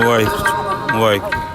ਵਾਹਿਗੁਰੂ ਵਾਹਿਗੁਰੂ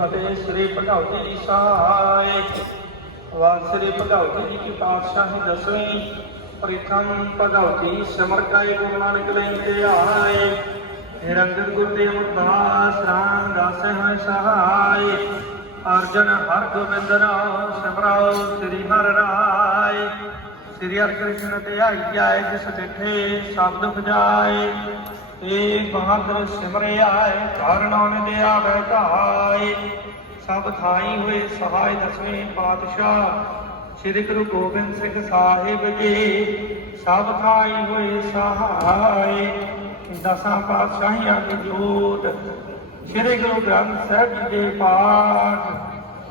ਫਤਿਹ ਸ੍ਰੀ ਭਗਵਤੀ ਜੀ ਸਹਾਇ ਵਾਹਿ ਸ੍ਰੀ ਭਗਵਤੀ ਜੀ ਕੀ ਪਾਤਸ਼ਾਹੀ ਦਸਵੀਂ ਪ੍ਰਥਮ ਭਗਵਤੀ ਸਿਮਰ ਕਾਇ ਗੁਰੂ ਨਾਨਕ ਲੈ ਕੇ ਆਏ। ਨਿਰੰਜਨ ਗੁਰਦੇਵ ਦਾਸ ਰਾਮ ਦਾਸੇ ਹੋਏ ਸਹਾਇ ਅਰਜਨ ਹਰ ਗੋਬਿੰਦ ਨਾਮ ਸਿਮਰਾਓ ਸ੍ਰੀ ਹਰ ਰਾਏ। ਸ੍ਰੀ ਹਰਿ ਕ੍ਰਿਸ਼ਨ ਤੇ ਆਈ ਆਏ ਜਿਸ ਡਿਠੇ ਸ਼ਬਦ ਬਜਾਏ ਏ ਬਹਾਦਰ ਸਿਮਰੇ ਆਏ ਕਾਰਣਾਂ ਦੇ ਆਵੇ ਧਾਏ। ਸਭ ਥਾਈ ਹੋਏ ਸਹਾਇ ਦਸਵੇਂ ਪਾਤਸ਼ਾਹ ਸ੍ਰੀ ਗੁਰੂ ਗੋਬਿੰਦ ਸਿੰਘ ਸਾਹਿਬ ਜੀ। ਸਭ ਥਾਈ ਹੋਏ ਸਹਾਇ ਦਸਾਂ ਪਾਤਸ਼ਾਹੀਆਂ ਦੀ ਜੋਤ। ਸ੍ਰੀ ਗੁਰੂ ਗ੍ਰੰਥ ਸਾਹਿਬ ਜੀ ਦੇ ਪਾਠ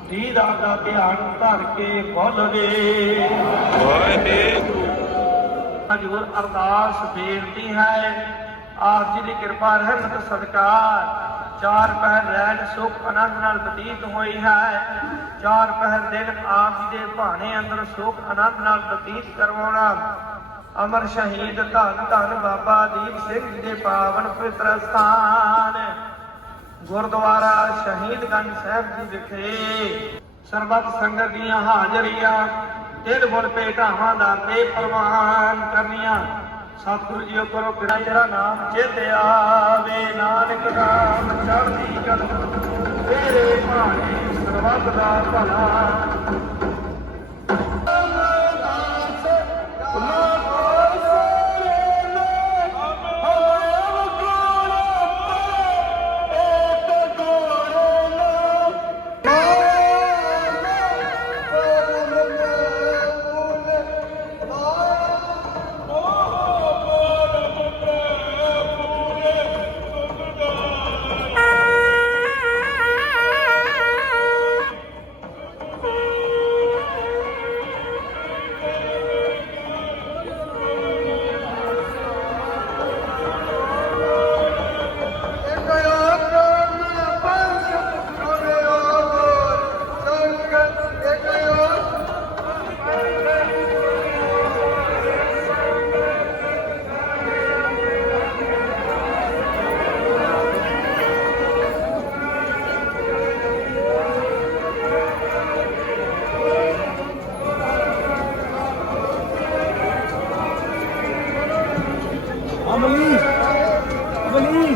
ਦੀਦਾਰ ਦਾ ਧਿਆਨ ਧਰ ਕੇ ਬੋਲਦੇ ਵਾਹਿਗੁਰੂ। ਹਜੂਰ ਅਰਦਾਸ ਬੇਨਤੀ ਹੈ ਆਪ ਜੀ ਦੀ ਕਿਰਪਾ ਰਹਿਮਤ, ਸਦਕਾਰ। ਚਾਰ ਪਹਿਰ ਰਹਿਣ ਸੁਖ ਆਨੰਦ ਨਾਲ ਬਤੀਤ ਹੋਈ ਹੈ। ਚਾਰ ਪਹਿਰ ਦਿਨ ਆਪ ਜੀ ਦੇ ਭਾਣੇ ਅੰਦਰ ਸੁਖ ਆਨੰਦ ਨਾਲ ਬਤੀਤ ਕਰਵਾਉਣਾ। ਅਮਰ ਸ਼ਹੀਦ ਧੰਨ ਧੰਨ ਬਾਬਾ ਦੀਪ ਸਿੰਘ ਦੇ ਪਾਵਨ ਪਵਿੱਤਰ ਸਥਾਨ। ਗੁਰਦੁਆਰਾ ਸ਼ਹੀਦਗੰਜ ਸਾਹਿਬ ਜੀ ਵਿਖੇ ਸਰਬੱਤ ਸੰਗਤ ਦੀਆਂ ਹਾਜ਼ਰੀਆਂ ਤਿਲ ਬੁਲ ਭੇਟਾਵਾਂ ਦਾ ਤੇ ਪ੍ਰਵਾਨ ਕਰਨੀਆਂ। ਸਤਿਗੁਰੂ ਜੀ ਕਰੋ ਕਿਹੜਾ ਤੇਰਾ ਨਾਮ ਚੇਤੇ ਆਵੇ। ਨਾਨਕ ਨਾਮ ਚੜ੍ਹਦੀ ਕਲ, ਤੇਰੇ ਭਾਣੇ ਸਰਬੱਤ ਦਾ ਭਲਾ। ਅਮਲੀ ਅਮਲੀ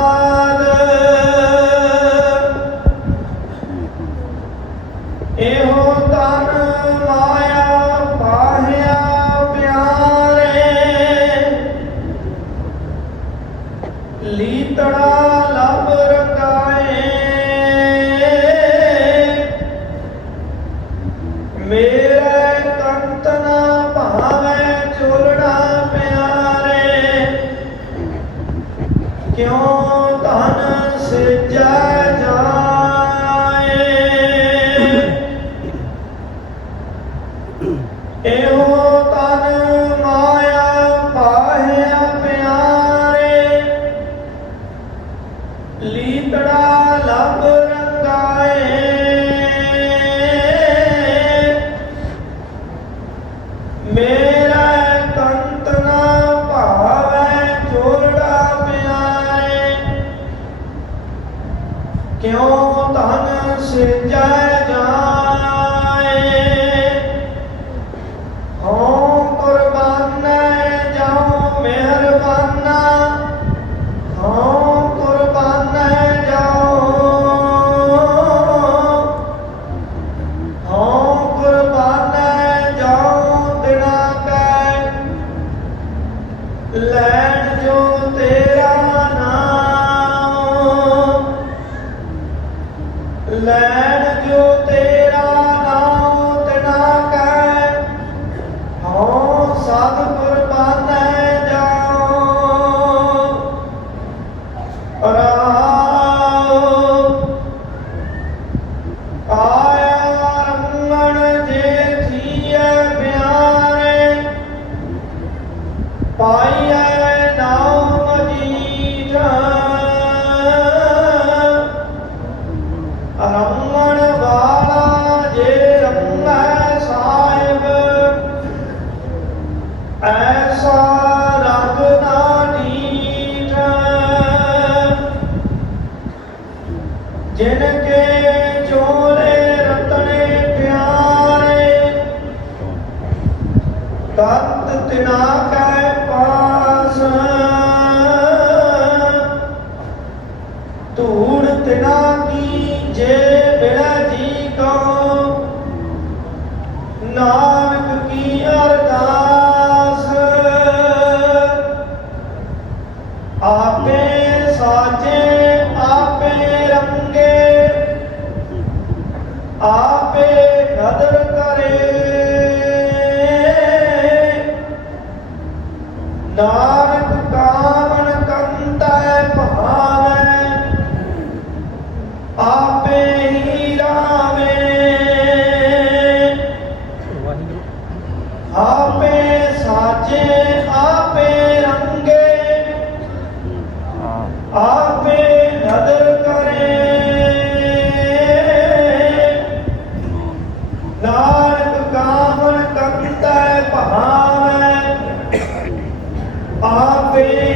ਧਨ ਸਜਾ الله ਆਪੇ ਨਦਰ ਕਰੇ। ਨਾ Amém.